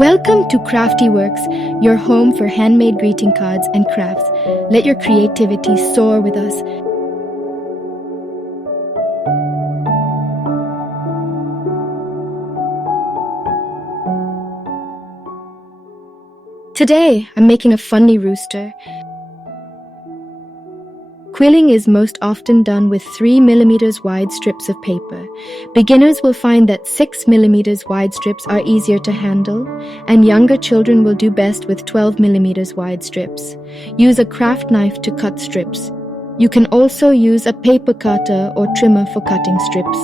Welcome to CraftiWorks, your home for handmade greeting cards and crafts. Let your creativity soar with us. Today, I'm making a funny rooster. Quilling is most often done with 3 mm wide strips of paper. Beginners will find that 6 mm wide strips are easier to handle, and younger children will do best with 12 mm wide strips. Use a craft knife to cut strips. You can also use a paper cutter or trimmer for cutting strips.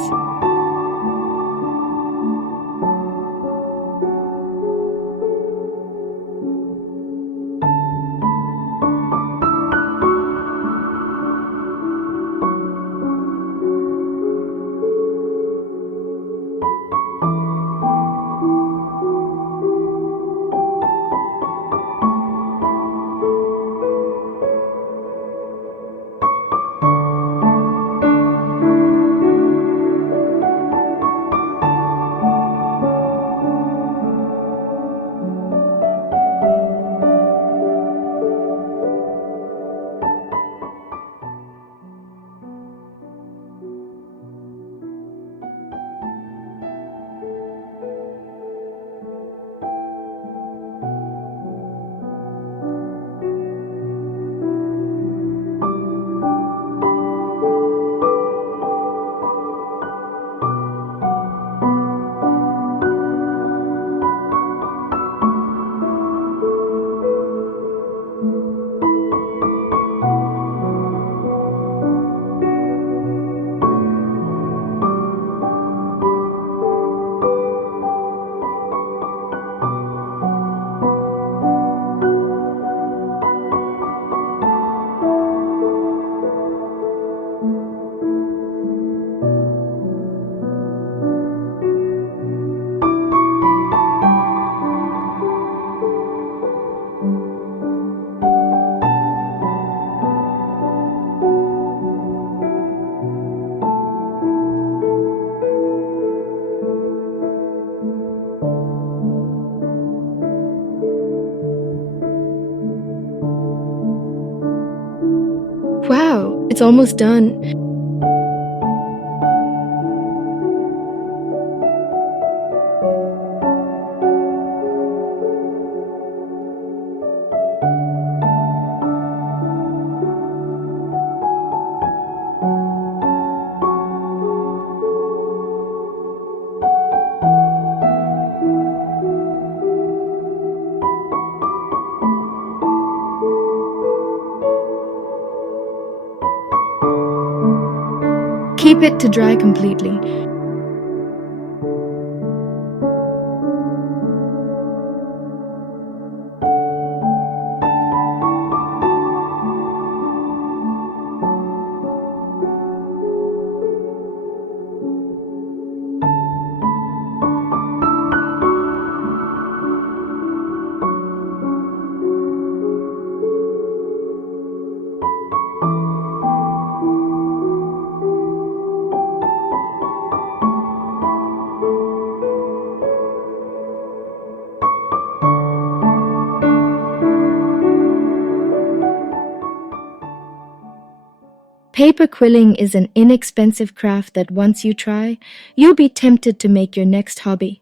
Wow, it's almost done. Keep it to dry completely. Paper quilling is an inexpensive craft that once you try, you'll be tempted to make your next hobby.